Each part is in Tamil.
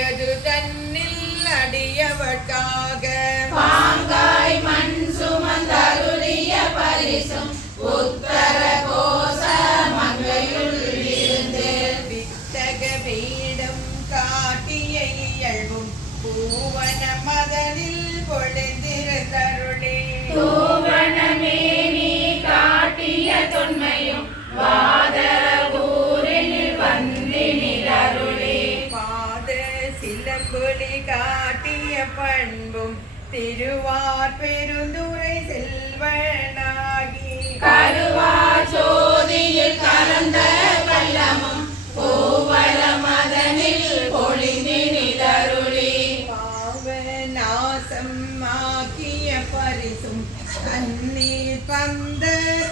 ஆண்டது தன்னில் அடியவர்க்காக பாங்காய் மண் சுமந்தருளிய பரிசும் உத்தர கோச மங்கையுள் இருந்து வித்தக பீடம் காட்டிய இயல்பும் பூவன மதனில் பொழுந்திருந்தருளே தூவனமேனி காட்டிய தொன்மையும் வாதவூரில் வந்தினிலருளே பாத சிலம்பொலி காட்டிய பண்பும் திருவார் பெருந்துரை செல்வனாகி கருவார் சோதியில் கலந்த கள்ளமும் பூவல மதனில் பொழிந்தினிலருளே பாவநாசம் ஆக்கிய பரிசும் தண்ணீர் பந்த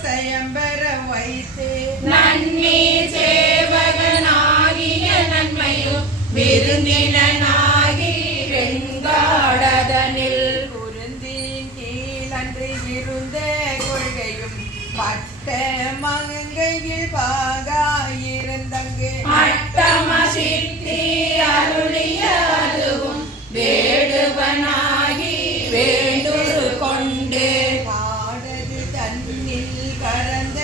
சயம்பர வைத்து நன்னீர் சேவகனாகிய நன்மையும் விருந்தினனாகி வெண்காடதனில் குருந்தின் கீழன்று இருந்த கொள்கையும் பட்ட மங்கையில் பாகாயிருந்தங்கு அட்டம சித்தி அருளிய அதுவும் வேடுவனாகி வேண்டுரு கொண்டு பாடது தன்னில் கறந்த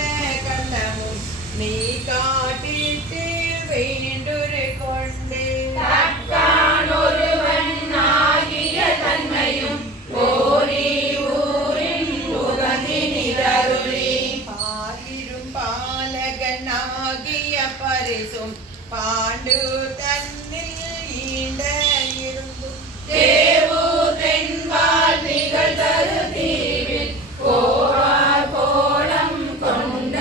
கள்ளமும் நீ காட்டிட்டு வேண்டுரு கொண்டு தக்கான் ஒருவன் ஆகிய தன்மையும் ஓரி ஊரின் உகந்தினிலருளி பாலிரும் பாலகனாகிய பரிசும் பாண்டு தன்னில் ஈண்ட இருந்தும் தேவூர் தென்பால் நிகழ்தரு தீவில் கோவார் கோலம் கொண்ட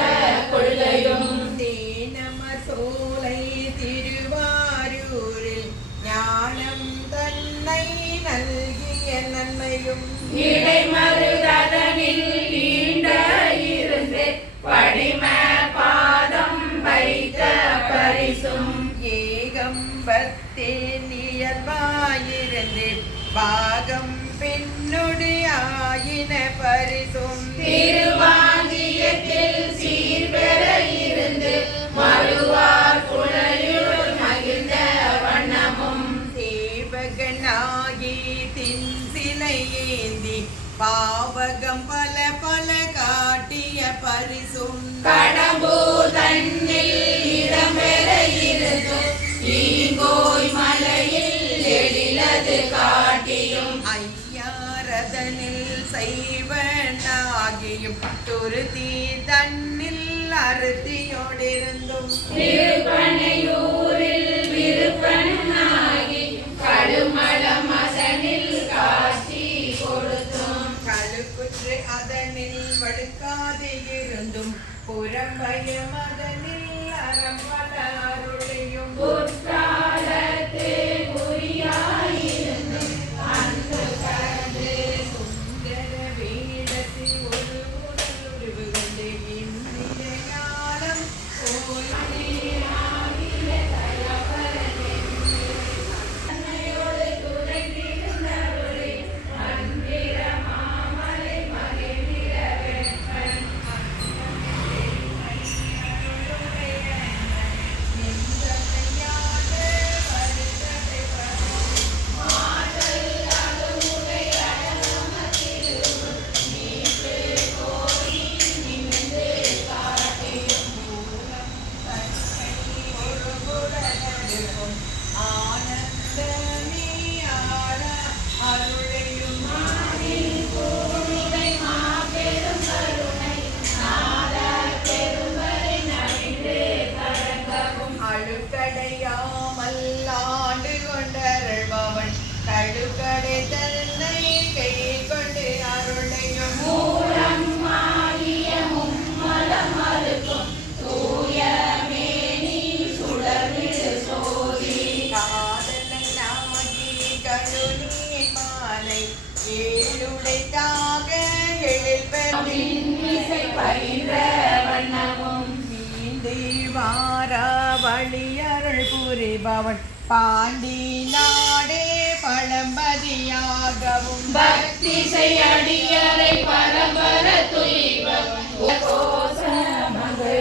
கொள்கையும் தேனமர் சோலை திருவாரூரில் ஞானம் தன்னை நல்கிய நன்மையும் இடைமருதனில் ஈண்ட இருந்து படிம பாதம் வைத்த பரிசும் ஏகம்பத்தில் இயல்பாயிருந்து பாகம் பெண்ணுடு ஆயின பரிசும் திருவாஞ்சியத்தில் சீர்பெற இருந்து மறுவார் குழையுள் மகிழ்ந்த வண்ணமும் தேவகனாகி தின்சிலை ஏந்தி பாவகம் பல பல காட்டிய பரிசும் கடம்பூர் தன்னில் இடம்பெற இருந்து ஈங்கோய் மலையில் எழிலது காட்டியும் ஐயாரதனில் செய்வனாகியும் துருதி தன்னில் அறுதியோடிருந்தும் திருப்பனையூரில் விருப்பனாகி கடுமள மசனில் காட்சி கொடுத்தும் கழுக்குற்று அதனில் வடுக்காது இருந்தும் புறம்பயம் அதனில் அறம்பல அருளையும் குற்றாலத்து குறியாயிருந்து அன்று கண்டு சுந்தர வேடத்தில் ஒரு உடல் உருவு கொண்டு இந்திர ஞானம் போய் தன்னையோடு துறைந்திருந்தருளே அன்பிர மாமலை மகிழ்ந்திர வெப்பன் அழுக்கடையாமல் ஆண்டு கொண்டருள்பவன் கழுக்கடை தன்னை கை கொண்டு அருளையும் மூலம் ஆகிய மும்மலம் மறுக்கும் தூய மேனி சுடர்விடு சோதி காதலனாகி கழுநீர் மாலை ஏழுடைத்தாக இசை பயின்ற வண்ணமும் மீண்டு வாரா வழியருள் புரிபவன் பாண்டி நாடே பழம்பதியாகவும் பக்தி செய்யடியரை பரம்பர துய்பவன் கோச மகையூராகவும்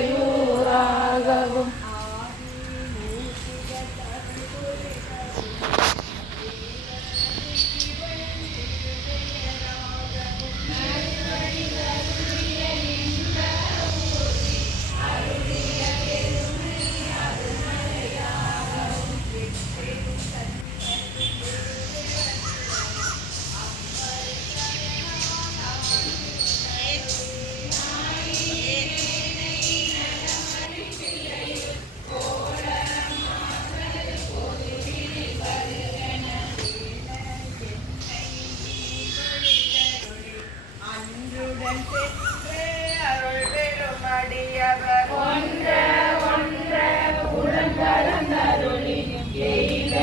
உடன் சென்று அருள் பெறும் அடியவர் ஒன்ற ஒன்ற உடன் கலந்தருளி எய்த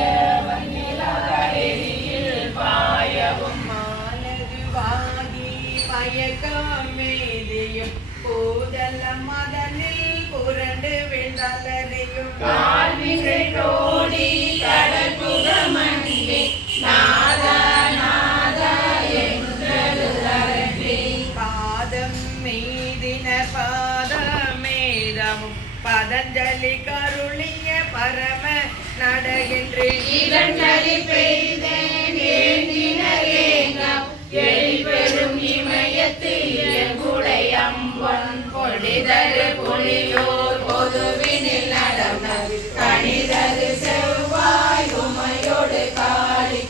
வன்னிலகரியில் பாயவும் மாலதுவாகி மயக்கம் மீதியும் பூதல மதனில் புரண்டு விழுந்தலறியும் கால்விசை கோடி கடல் புகமண்டி நாத நாத என்றது அரற்றி பாதம் மீதினர் பாதமேதமும் பதஞ்சலி கருளிய பரம நடகின்றே இதன்றி பெய்தேன் ஏந்தினரேங்கம் எழில்பெரும் இமயத்து இயங்குடையம்பொன் பொழிதரு புலியோர் பொதுவினில் நடந்த கணிதரு செவ்வாய் உமையோடு காளி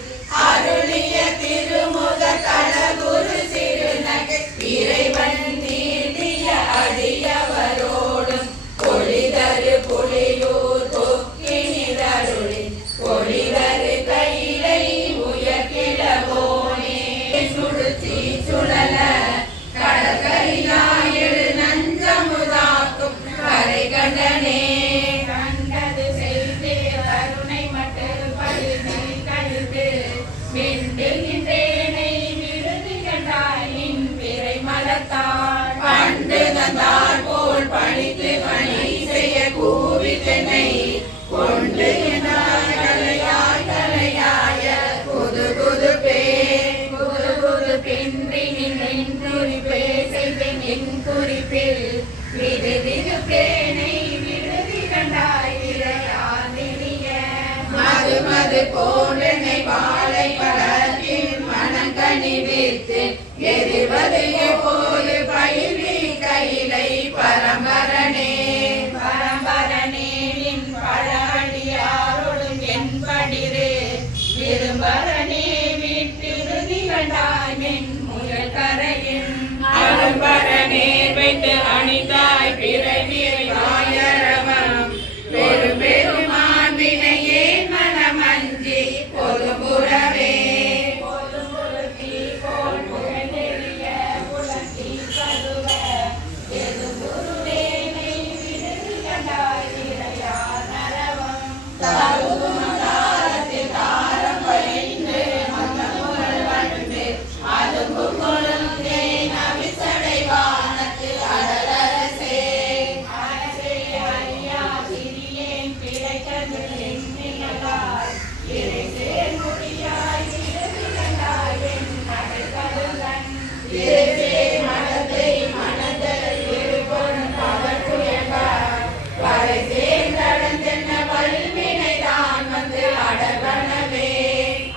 அருளிய திருமுக கடகுரு சிறுநகை இறைவன் நீண்டிய அடியவரோடும் பொழிதரு புலியூர் பொக்கினிதருளி பொழிதரு கையிலை உயர்கிழவோனே சுடுத்தி சுழல கடற்கரியாயெழு நஞ்சமுதாக்கும் கரை கண்டனே கண்டது செய்தே கருணை மட்டு பழுதி கழுது மிண்டுகின்றேனை விடுதி கண்டாய் நின் பிறை மலத்தாள் பண்டு தந்தாள் போல் பணித்து பணி செய்ய கூவி தென்னை கொண்டு என்றாய் கலையாய் கலையாய புது புது பேர் புது புது பின்றி நின் குறிப்பே செய்து நின் குறிப்பில் விடு விடு பேனை விடுதி கண்டாய் விளையாதினிய மது மது போன்றனை வாழை பழத்தின் மனங்கனி வித்து எதிர்வது எப்போது பயிரி கையிலை பரம்பரனே பரம்பரனே நின் பழடியாரோடும் என்படிரே விரும்பரனே விட்டிருதி கண்டாய் மென் முயல் கரையின் அரும்பரனே வைத்து அணிந்தாய் பிறவியை வாயரவம் பெரும் பெருமான்வினையே மனமஞ்சி பொதுபுறவே பொதுபுறத்தி போல் புகழெறிய புலத்தி கருவ எதுபுருவேனை விடுதி கண்டாய் இறையார் நரவம் தருமதாரத்தில் தாரம் பழிந்து மந்தமுரல் வந்து அதும்பு கொழுந்தே நவிசடை வானத்து அடலரசே அரசே ஐயா சிறியேன் பிழைக்கது எண்ணினதாய் இறைசேர் முடியாய் விடுதி கண்டாய் என் நடைகருகன் இறைசே மனத்தை மனதல் இருபொன் பவர் புயல்வார் வரை சேர்ந்தடந்தென்ன வல்வினை தான் வந்து அடவனவே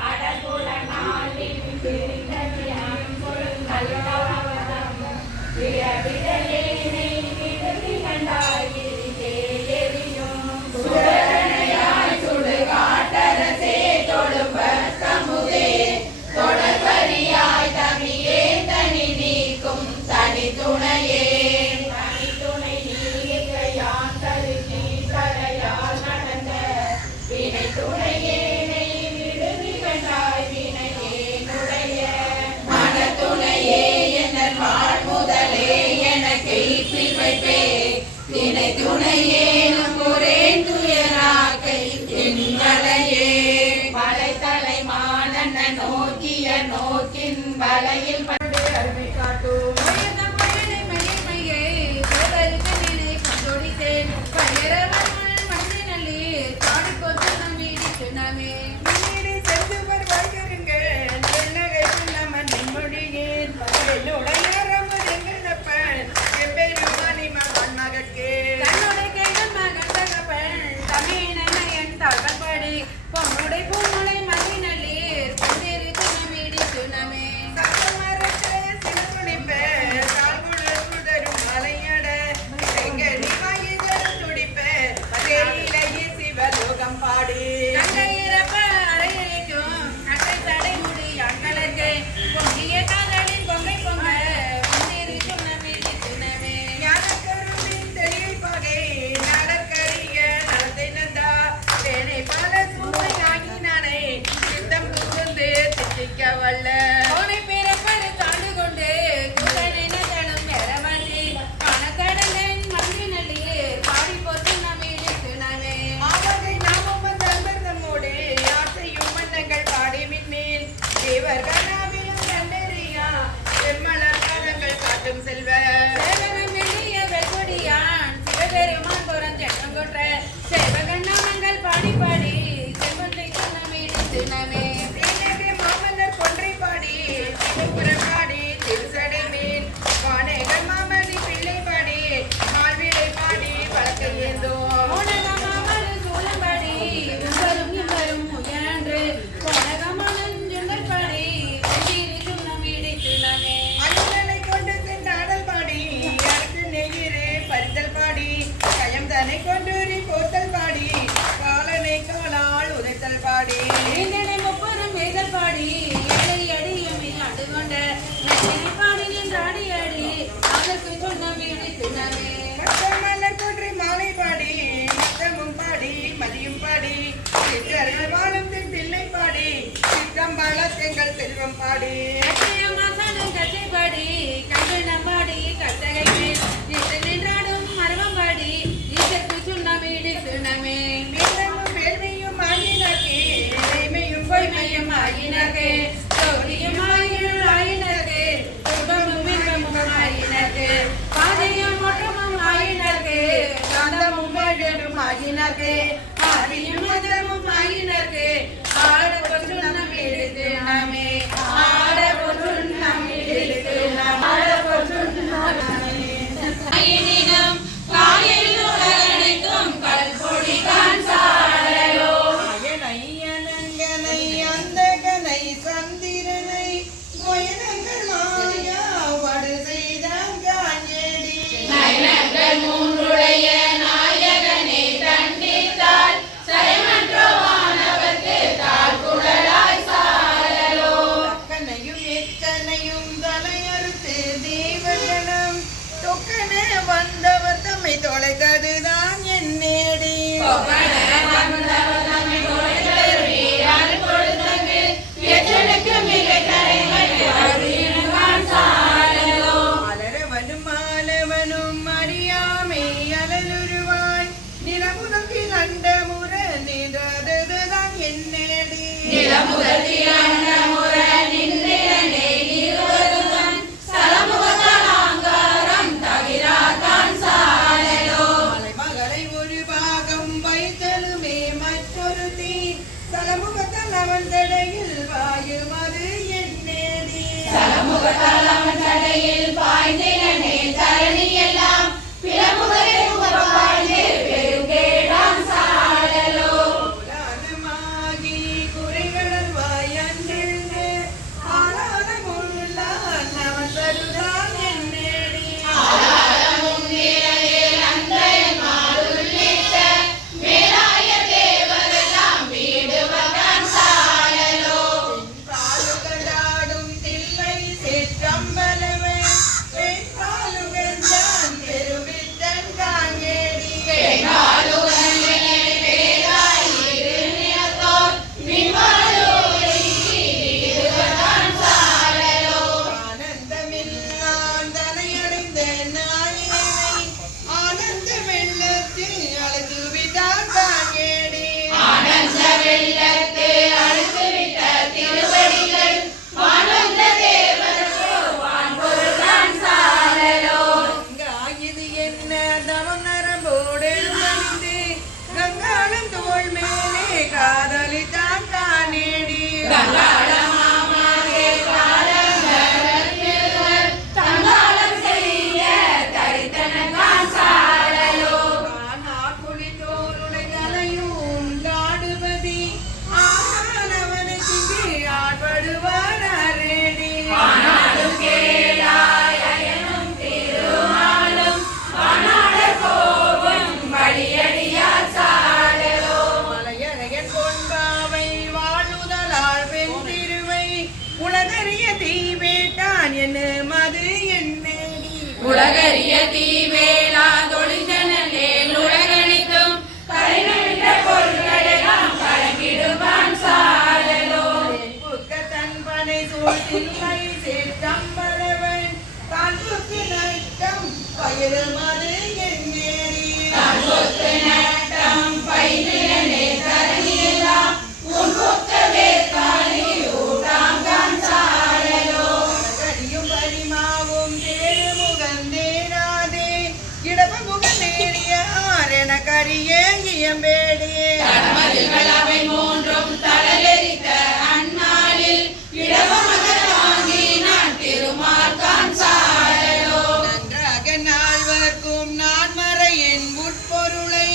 அடகுல நாளின் திருநதியாம் கொழுங்கல்லாவதம் விடவிடலேனை விடுதி கண்டாய் விரிதே எரியும் சுடரணையாய் சுடுகாட்டரசே தொழும்ப சமுதே தொடர்பரியாய் தமிழே தனி நீக்கும் தனி துணையே தனி துணை நீயான் தருகி தரையால் நடந்த வினை துணையேனை விடுதி கண்டாய் வினையே நுடைய மனத்துணையே என்ன வாழ் முதலே எனக்கு இப்பி வைப்பே தினை துணையே நம்புரேன் துயராக்கை என்மலையே மலைத்தலை மானன்ன நோக்கிய நோக்கின் வலையில் பண்டு அருமை காட்டும் நீடி செல்லுவர் வாழ்கருங்க என்னகை புன்னமன் நின்மொழியேன் என்னுடைய ரமதெங்கப்பன் எம்பெருமானி மகன் மகக்கே சத்தமரற்ற சிறுதுணிப்ப கொண்ட பாடி நின்றாடி அடி அதற்கு சொன்ன வீடு தினமே மலர் போற்றி மாலை பாடி மத்தமும் பாடி மதியும் பாடி சிற்றர்கள் வாழும் தில்லை பாடி சிற்றம்பாள தெங்கள் செல்வம் பாடி மாசானம் கட்டை பாடி கண்கணம் பாடி கட்டகை மேல் இசை நின்றாடும் மரபம் பாடி இதற்கு சொன்ன வீடு தினமே வீரமும் வேள்வியும் ஆயினர்க்கே இறைமையும் பொய்மையும் ஆயினர்க்கே சோதியும் ஆயினர்க்கே சுபமும் இன்பமும் ஆயினர்க்கே பாதையும் மொற்றமும் ஆயினர்க்கே காந்தமும் வேடலும் ஆயினர்க்கே ஆதியும் மதமும் ஆயினர்க்கே ஆட பொருள் நம் எடுத்து நாமே ஆட பொருள் நம் எடுத்து நாம் ஆட பொருள் நாமே ஆயினினம் காயில் உலகனைத்தும் கல்பொடி கான் சாரலோ அயனை அனங்கனை அந்தகனை சந்திரனை மயனங்கள் மாயா வடு செய்தான் காஞ்சேடி நயனங்கள் மூன்றுடைய நாயகனே தண்டித்தால் சயமன்றவானவர்க்கு தாழ் குழலாய் சாரலோ அக்கனையும் எத்தனையும் தலையறுத்து தேவகணம் தொக்கன வந்தவர் தம்மை தொலைத்ததுதான் என் நேடி கொப்பன வந்தவர் தம்மை தொலைத்தவர் வீரால் கொடுத்தங்கு எத்தனுக்கு மிக கரைகள் அருகினுகான் சாரலோ அலரவனும் மாலவனும் அறியாமை அலலுருவாய் நிலமுதத்தில் அண்டமுற நின்றதுதான் என் நேடி நிலமுதத்தி அண்டமுற நின்றிடனே நிறுவதுதான் சலமுகத்தலாங்காரம் தவிராதான் சாரலோ மகளை ஒரு பாகம் வைத்தலுமே மற்றொரு தீ தலமுகத்தல் அவன் தடையில் வாயும் அது என் நேடி சலமுகத்தால் அவன் தடையில் பாய்ந்திடனே தரணி எல்லாம் பிறமுகத்தை முகப்பாய்ந்து பெருங்கேடான் சாரலோ புலானமாகி குறைகடல் வாயன்றிருந்து ஆளானமுள்ளான் அவன் தருதான் என் நேடி ஆதாரமும் நீரலே அந்தயமால் உள்ளிட்ட மேலாய தேவரெல்லாம் வீடுவதான் சாரலோ பாலுகளாடும் தில்லை சேற்றம்பலவன் பெண்பாலுகந்தான் பெருவித்தன் காங்கேடி பெண்ணாளுகனே பேராய் இருநிலத்தோர் மின்வாளோரின்றி வீடுவதான் சாரலோ ஆனந்தமில்லான் தனையடைந்த நாயினை ஆனந்த வெள்ளத்தில் அழைத்து விட்டான் காங்கேடி ஆனந்த வெள்ளத்து அழுத்துவிட்ட திருவடிகள் வானந்த தேவர்க்கோ வான்பொருள்தான் சாரலோ இது என்ன தவம் நரம்போடு மணிந்து கங்காளம் தோள் மேலே காதலித்தான் காணேடி கங்காளமாமாவே காலங்கரர் தங்காளம் செய்ய தரித்தனகான் சாரலோ காணா குளித்தோருடை தலையும் காடுபதி ஆனவனுக்கு ஆட்படுவார் அரேடி ஆனாலும் கேளாய் அயனும் திருமாலும் வானாடர் கோபம் வழியடியார் சாரலோ மலையழகன் பொன்பாவை வாழுதலால் வெந்திருவை உலகறிய தீவேட்டான் என்ன மது என்னேடி உலகறிய தீவேளா தொழிந்தனே உலகணித்தும் கரைநவிட்ட பொருள்களெல்லாம் கலங்கிடுவான் சாரலோ புக்க தன்பனை சூழ்த்தில்லை சேற்றம்பளவன் தான் புக்கு நட்டம் பயிரு மது என்னேடி தான் சொத்து நட்டம் பயிரிடனே தரணியெல்லாம் உன் பொக்க வேத்தாளி ஊட்டாங்கான் சாரலோ கடியும் பரிமாவும் தேருமுகந்தேராதே இடபமுகந்தேறிய ஆரென கரிய இயம்பேடியே கடமதில்கள் அவை மூன்றும் தடலெரித்த அந்நாளில் இடவமகர் வாங்கி நான் திருமார்கான் சாரலோ நன்றாக நால்வர்க்கும் நான் மறையின் உட்பொருளை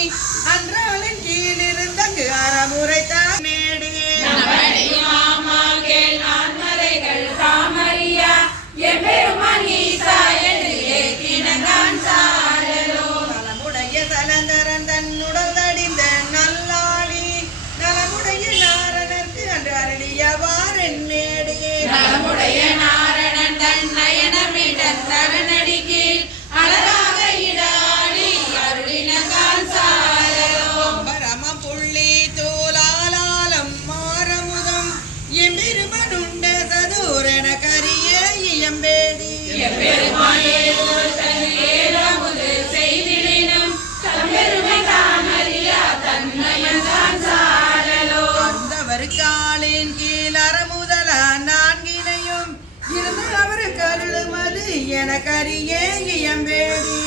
எம்பெருமான் ஏதொருத்தன் ஏறமுது செய்திடினும் தம்பெருமை தானறியா தன்மையந்தான் சாடலோ. அந்தவருக்காலின் கீழ் அறமுதல நான்கினையும் இருந்து அவருக்கு அருளுமது எனக்கறிய இயம்பேடி.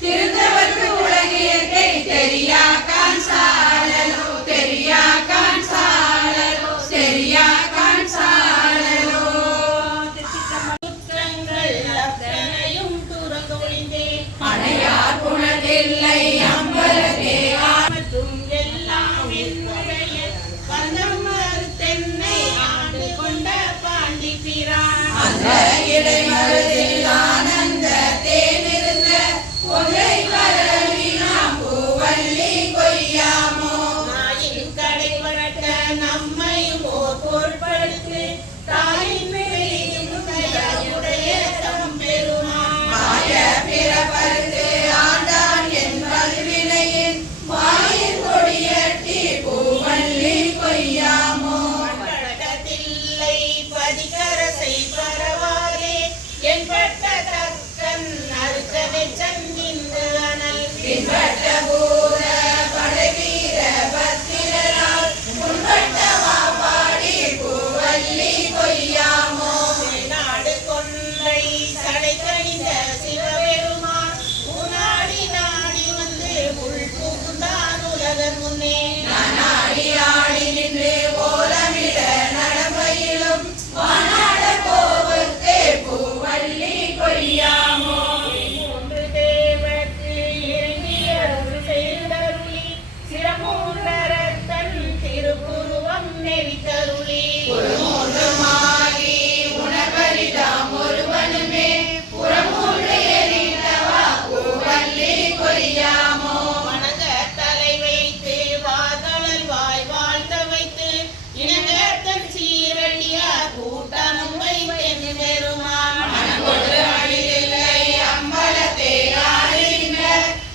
திருந்தவர்க்கு உலகியற்கை தெரியாக்கான் சாடலோ தெரியாக்கான் சாடலோ தெரியாக்கான் சாடலோ. குற்றங்கள் அத்தனையும் துறந்தொழிந்தே அணையார் குணத்தில்லை அம்பலத்தே மற்றும் எல்லாம் என்னுடைய வந்தம் தென்னை ஆண்டு கொண்ட பாண்டி பிரான் அந்த இடைமருதில் ஆனந்த தேனிருந்த ஒன்றை பரவி நாம் பூவல்லி கொய்யாமோ. நாயின் கடைபட்ட நம்மையும் ஓர் பொருட்படுத்து தாயின் மேலையும் உடைய தம்பெருமான் மாய பிறப்பருத்து ஆண்டான் என் பல்வினையின் மாயின் கொடியட்டி பூவல்லி கொய்யாமோ. கடகத்தில்லை பதிகரசை பரவாரே என் பட்ட தக்கன் அருக்கனை சந்திந்து அனல் பின்பற்ற பூர படைவீர பத்திரரால் முன்பட்ட வாபாடி பூவல்லி கொய்யாமோ. நாடு கொன்றை சடை கணிந்த சிவபெருமான் உனாடி நாடி வந்து உள் புகுந்தான் உலகர் முன்னே நாடி ஆடி நின்று ஓலமிட நடமையிலும் வானாட கோவுக்கு பூவல்லி கொய்யாமோ. மூன்று தேவர்க்கு இறங்கிய அருள் செய்தருளி சிறமூன்றரத்தன் திருப்புருவம் நெறித்தருளி மூன்றுமாகி உணர்வரிதாம் ஒருவனுமே புறமூன்று எறிந்தவா பூவல்லி கொய்யாமோ. வணங்க தலை வைத்து வாதளல் வாய் வாழ்த்த வைத்து இனங்கத்தன் சீரடியார் கூட்டமும் வைத்தென் பெருமான் மனங்கொண்டு அழிதில்லை அம்பலத்தே ஆடுகின்ற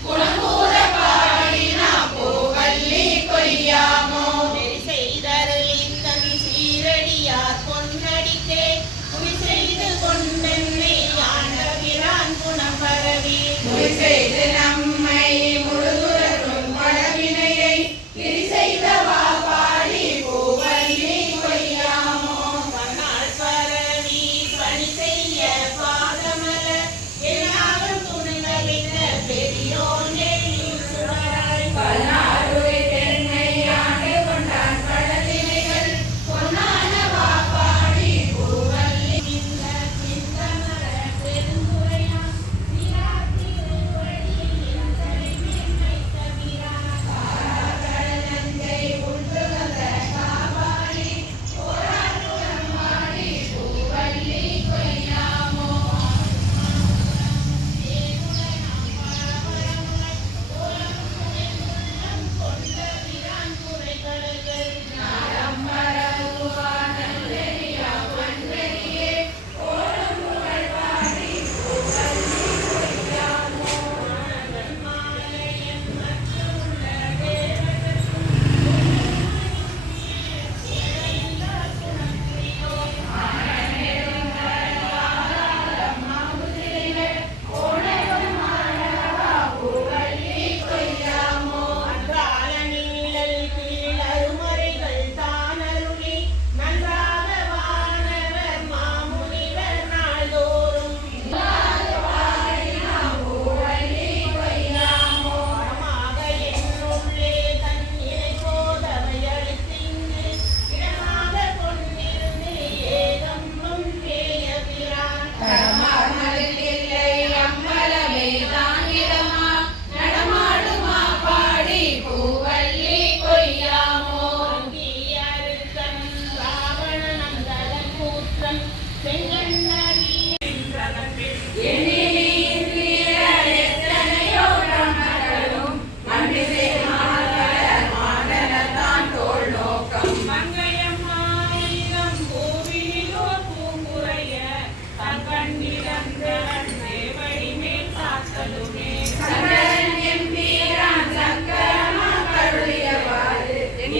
குணங்கூற பாடினா பூவல்லி கொய்யாமோ. நெறி செய்தருளி தன் சீரடியார் பொன்னடிக்கே குடி செய்து கொண்டென்னை ஆண்ட பிரான் குணம் பரவி முடி செய்து நம்மை முழுதுறரும் படவினையை கிரி செய்தவா பாடி பூவல்லி கொய்யாமோ. பன்னாள் பரவி பணி செய்ய பாதமல எல்லாரும் துணை நவின பெரியோன் எழில் சுடராய் பல்நாடுரை தென்னை ஆண்டு கொண்டான் கடலினைகள் பொன்னான வா பாடி பூவல்லி இந்த சிந்தமர பெருந்துரையான் நீராத்திருவடி நிலத்தரை மேன்மை தவிரா கடலங்கை உள்புகந்த காவாடி போராடுடம் வாடி பூவல்லி கொய்யாமோ. கொண்ட பிரான் குறைகடல்கள் நாடம் மரபுவான நெறியா வன்வெளியே ஓடும் புகழ் பாடி பூவல்லி கொய்யாமோ. மாலையன் மற்றுள்ள தேவதற்கும்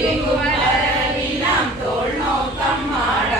எங்கும் வளர நீ நாம் தோள் நோக்கம் ஆட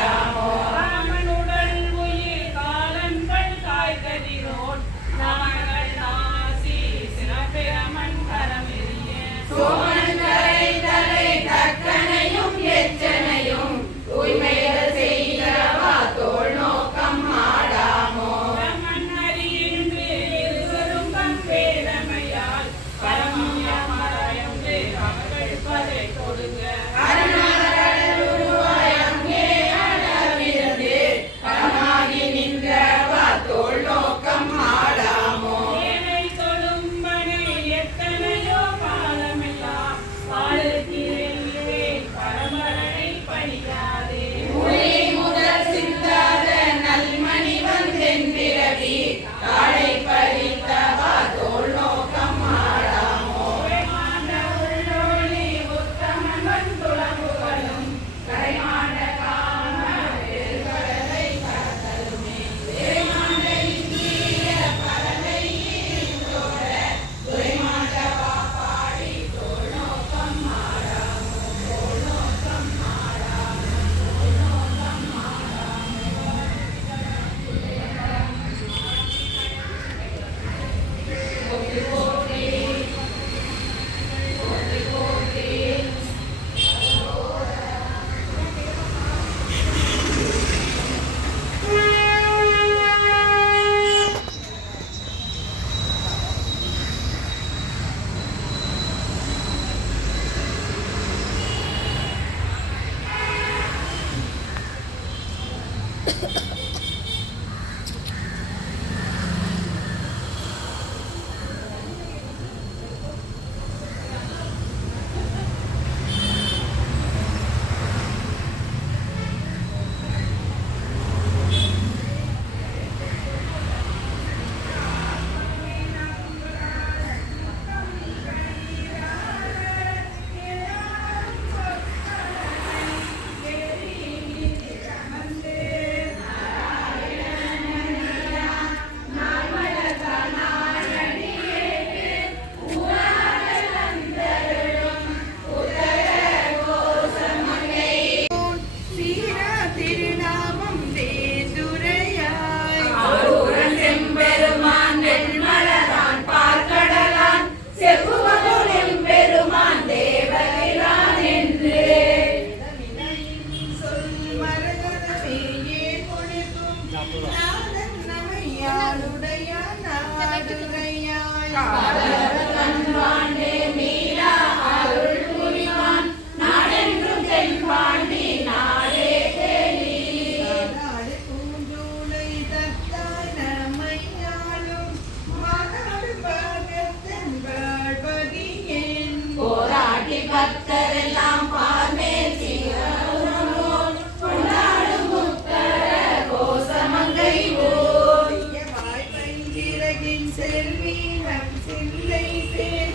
பக்தரெல்லாம் பார்மேல் சிவனும் கொண்டாடும் முத்தர கோசமங்கை ஓர் வாய்ப்பஞ்சிறகின் செல்வி நம் சில்லை சேர்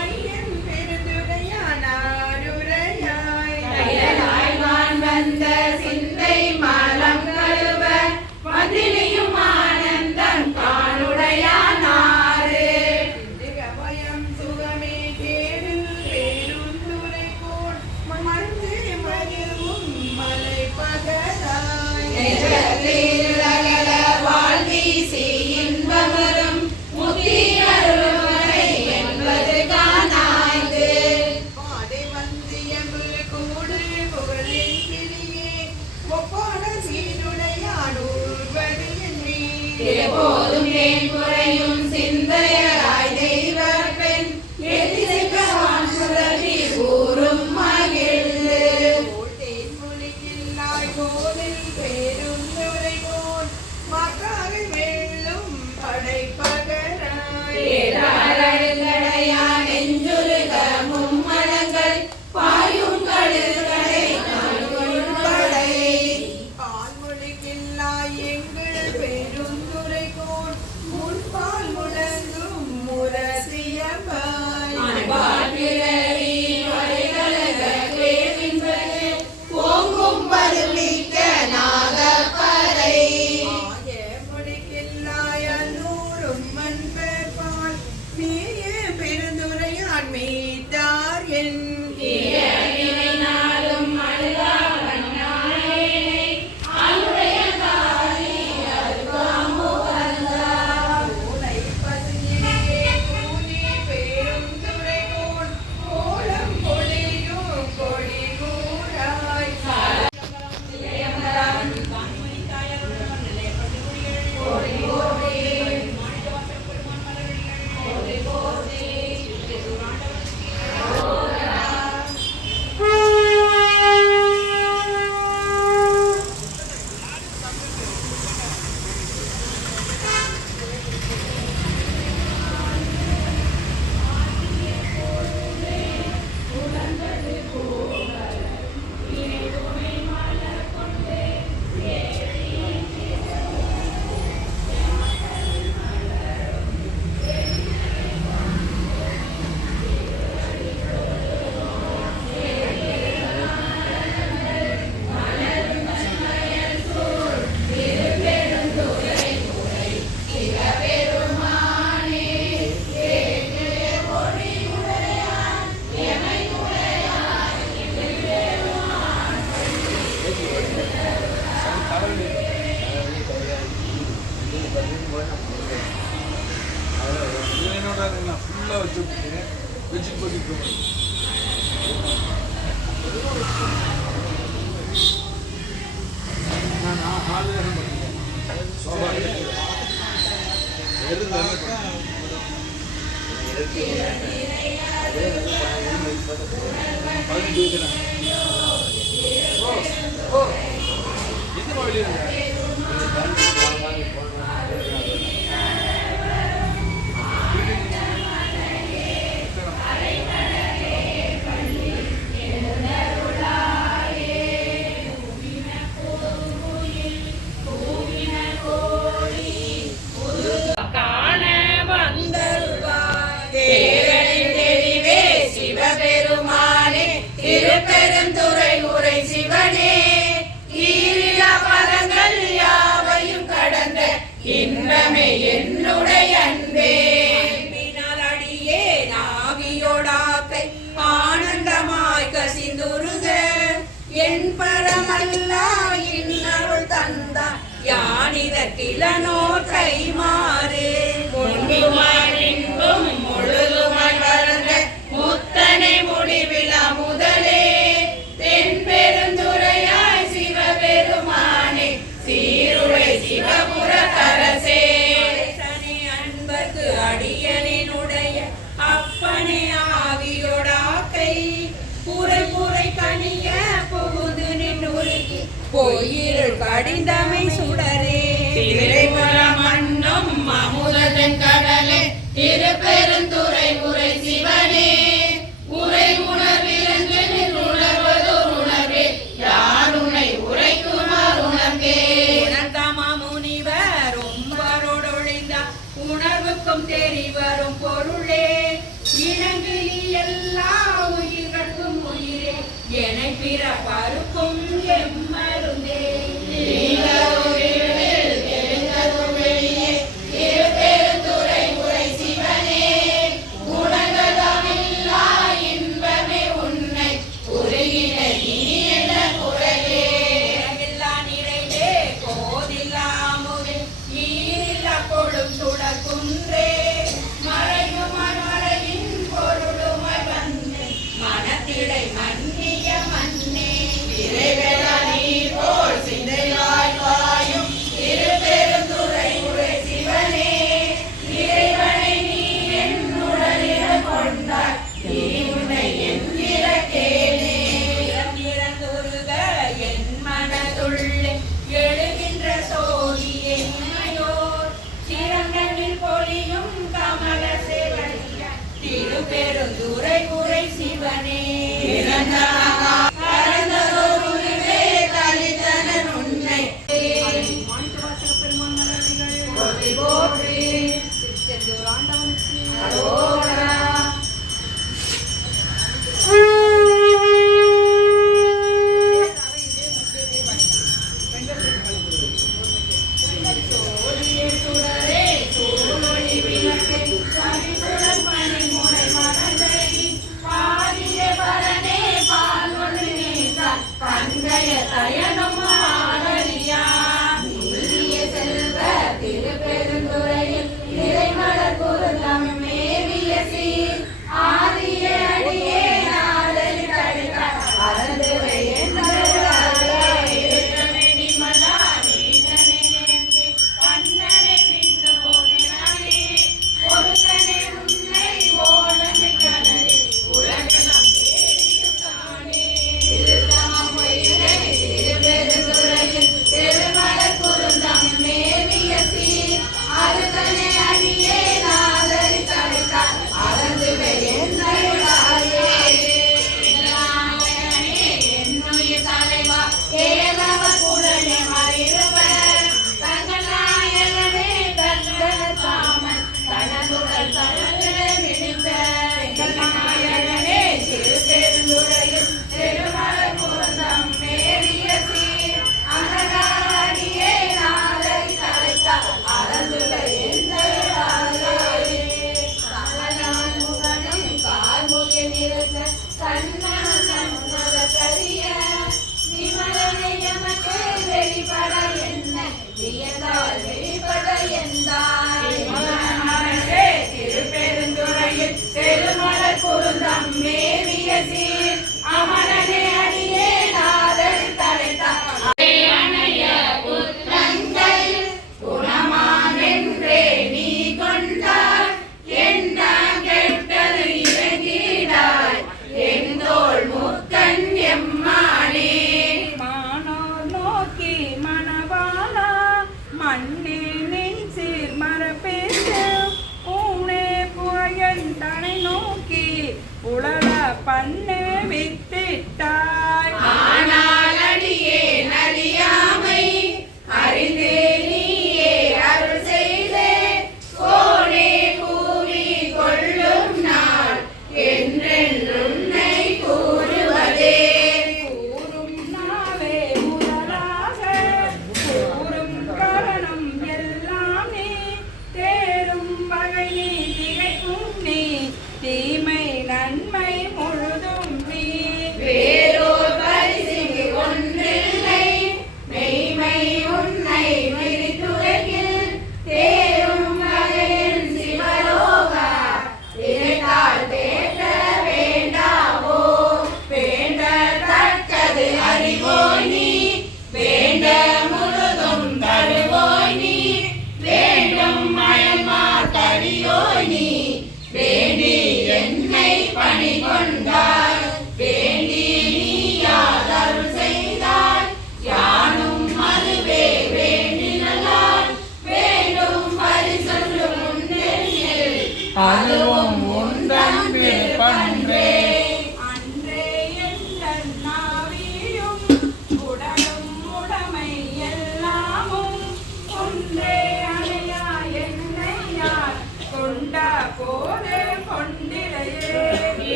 ஐயன் பெருதுரையானாருரையாய் வான் வந்த சிந்தை மலம் கழுவ மதிலியும் ஆனந்தம் காணுடையானாரு பயம் சுகமே கேடு பேருந்துரை போல் மந்து மகிழும் மலை பகலாய் நிஜத்திருளகல வாழ்வீசி இன்பவரும் முத்தி அருள்வரை என்பது காணாய்ந்து பாதை வந்து எம்புரு கூடு புகழின் கிளியே ஒப்பான சீருடையானூர்வடி எண்ணி எப்போதும் ஏன் குறையும் சிந்தையராய் தெய்வ பெண் எதிர்க்கவான் சுரவி ஊரும் மகிழ்ந்து தேன் மொழியில்லாய் கோவில் பேருந்துரை போல் மாற்றாக வெல்லும் படைப்பகராய் ஏறாரடுங்கடையா நெஞ்சுருக மும்மலங்கள் பாயும் கழுகடை காணும் படை பால்மொழிக்கில்லாய் எங்கள் பெருந்துரை போல் முன்பால் முழங்கும் முரசியம்பாய் அன்பால் பிறவி வரைகலக கேவின்பது ஓங்கும் பருமிக்க நாகப்பறை ஆய முடிக்கில்லாய் அன்னூரும் மண்பேர்பால் மேய பெருந்துரையான் மீட்டார் என் தீயவினை நாளும் அழுகா வண்ணாயேனை ஆளுடைய காரி அருகாமு வந்தா பூனை பசுங்கினியே பூனி பெருந்துரை போல் கோலம் பொழியும் கொடி கூடாய் ஃபுல்லாக வச்சுட்டு வச்சு போட்டு நான் ஹால் தான் பண்ணிட்டேன் சோபா எது சொல்லிடுங்க. காண வந்தருள்வாய் தேரனின் தெரிவே சிவபெருமானே திருப்பெருந்துறை உரை சிவனே ஈரிலா பதங்கள் யாவையும் கடந்த இன்பமே என்னுடைய அன்பே அன்பினால் அடியே நாவியோடாக்கை ஆனந்தமாய் கசிந்துருக என் பரமல்லா இன்னருள் தந்தார் யானிதற்கிலனோர் கைமாறு முன்புமாய் இன்பும் முழுதுமாய் வளர்ந்த முத்தனை முடிவிலா முதலே தென்பெருந்துறையாய் சிவபெருமானே சீருடை சிவபுர கரசே சனி அன்பர்க்கு அடியனினுடைய அப்பனே ஆவியோடாக்கை புரை புரை கனிய புகுது நின்றுருகி பொய்யிருள் கடிந்தமை சுடரே திரைபுர மண்ணும் அமுதன் கடலே திருப்பெருந்துறை உரை சிவனே உரை உணர்விலங்கில் உணர்வதோர் உணர்வே யாருனை உரைக்குமார் உணர்வே உணர்ந்தமா முனிவர் உம்பரோடொழிந்தார் உணர்வுக்கும் தெரிவரும் பொருளே இனங்கிலி எல்லா உயிர்கட்கும் உயிரே எனை பிறப்பருக்கும் எம்மருந்தே திருப்பெருந்துறை உரை சிவனே குணகதமில்லா இன்பமே உன்னை உருகின இனி என்ன குறையே இல்லா நிறைவே கோதில்லா அமுதே ஈரில்லா கொடும் சுடக்குன்றே மறையும் மறையின் பொருளுமை வந்து மனத்திடை மன்னிய மன்னே இறைவெளா நீர் போல் சிந்தையாய் வாயும் திருப்பெருந்துறை உரை சிவனே இறைவனை நீ என்னுடனிடம் கொண்டாய் நீ உன்னை என்கிற கேளே இறந்துருக என் மனதுள்ளே எழுகின்ற சோதியை உமையோர் சிறங்கனில் பொழியும் கமல சேவடிய திருப்பெருந்துறை உரை சிவனே திருப்பெருந்துறையில் நிறைமலர் பொருளம் மேவிய சீர் ஆதிய அடியே நாதல் தடுத்தார் அறந்துவை வெளிப்பட என்ன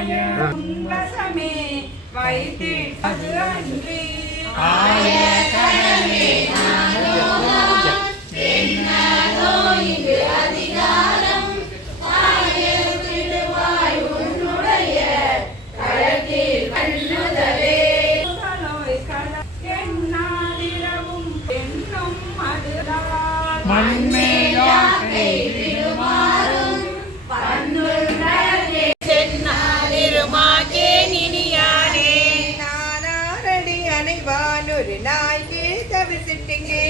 உன்வசமே வைத்திட்டது அன்றி ஒரு நாய்க்கு தவிசிட்டுங்கே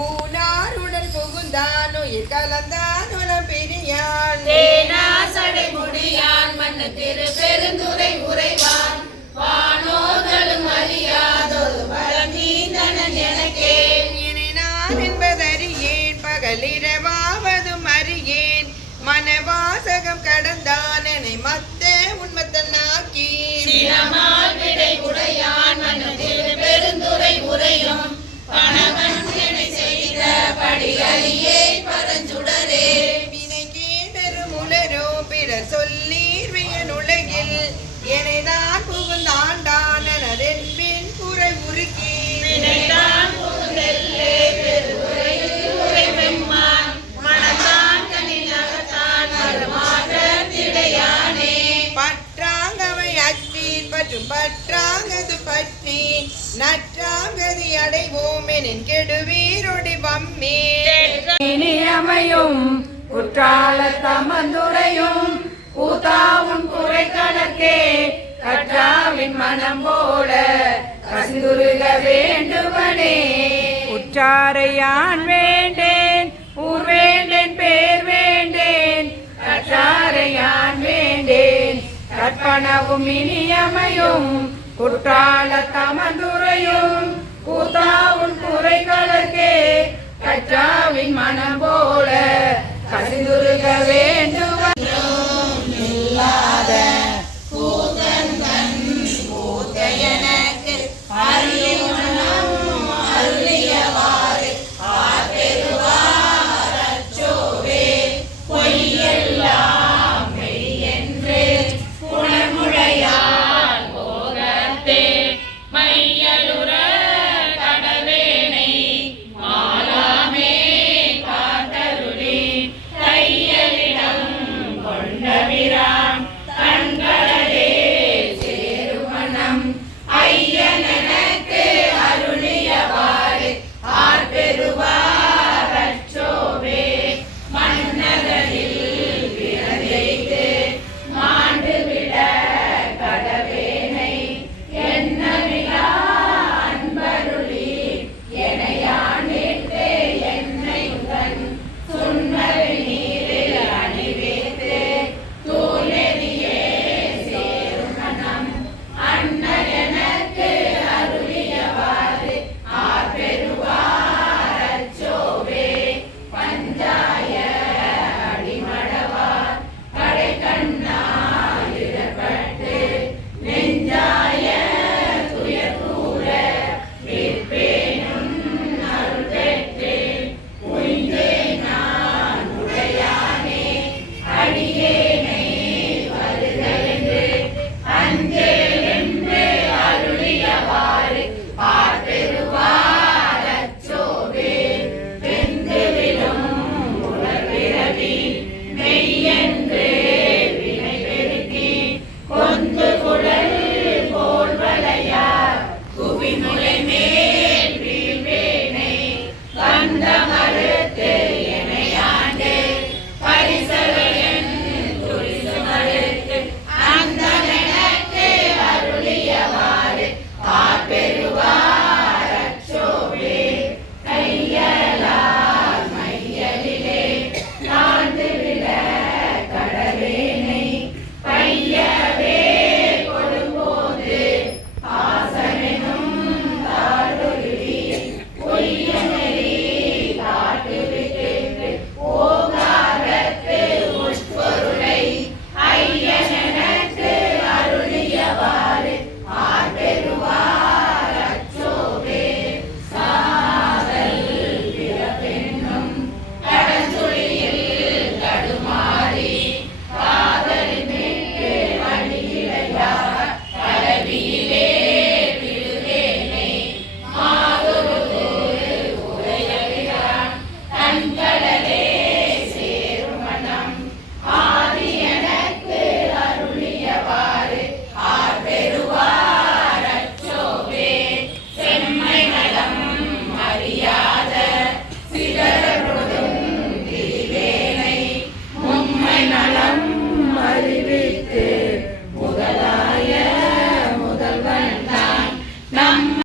ஊனாருடன் புகுந்தான் உயிர் கலந்தான் உலம் பிரியான் சடை முடியான் மண்ணு திரு பெருந்துரை உரைவான் வானோர்களும் அறியாதொரு பலம் நீந்தனன் எனக்கே நான் என்பதறியேன் பகலிரவாவதும் அறியேன் மனவாசகம் கடந்தான் என்னை மத்த உண்மத்தனாக்கி சினமால் விடை உடையான் மண்ணு திரு பெருந்துரை உரையும் பணவன் என்னை செய்த படியறியே பரஞ்சுடரே வினை கேடரும் உலரோ பிறர் சொல்லீர் வியன் உலகில் என்னை தான் புகுந்தாண்டான் எனதென்பின் குறை உருக்கி வினைதான் புகுந்தெல்லே பெருதுரை உரை வெம்மான் மனத்தான் கனில் அகத்தான் மறுமாற்ற திடையானே பற்றாங்கவை அற்றீர் பற்றும் பற்றாங்கது பற்றி நற்றாங்கதி அடைவோம் எனின் கெடுவீரொடி வம்மே இனியமையும் குற்றால தமந்துரையும் கூத்தாவும் குறை கணக்கே கற்றாவின் மனம் போல கசிந்துருக வேண்டுவனே உற்றாரையான் வேண்டேன் ஊர் வேண்டேன் பேர் வேண்டேன் கற்றாரையான் வேண்டேன் கற்பனவும் இனியமையும் குற்றால தமந்துரையும் கூத்தாவும் குறை கணக்கே கற்றாவின் மனம் போல கசிந்துருக வேண்டுவனே இல்லாத எனக்கு அறியுணம் அருளியவாறு ஆர்பெறுவார் அச்சோவே பொய்யெல்லாம் மெய்யென்று புலமுழையால் போகத்தே மையலுற கடவேனை மாலாமே காத்தருளி தையலிடம் நம்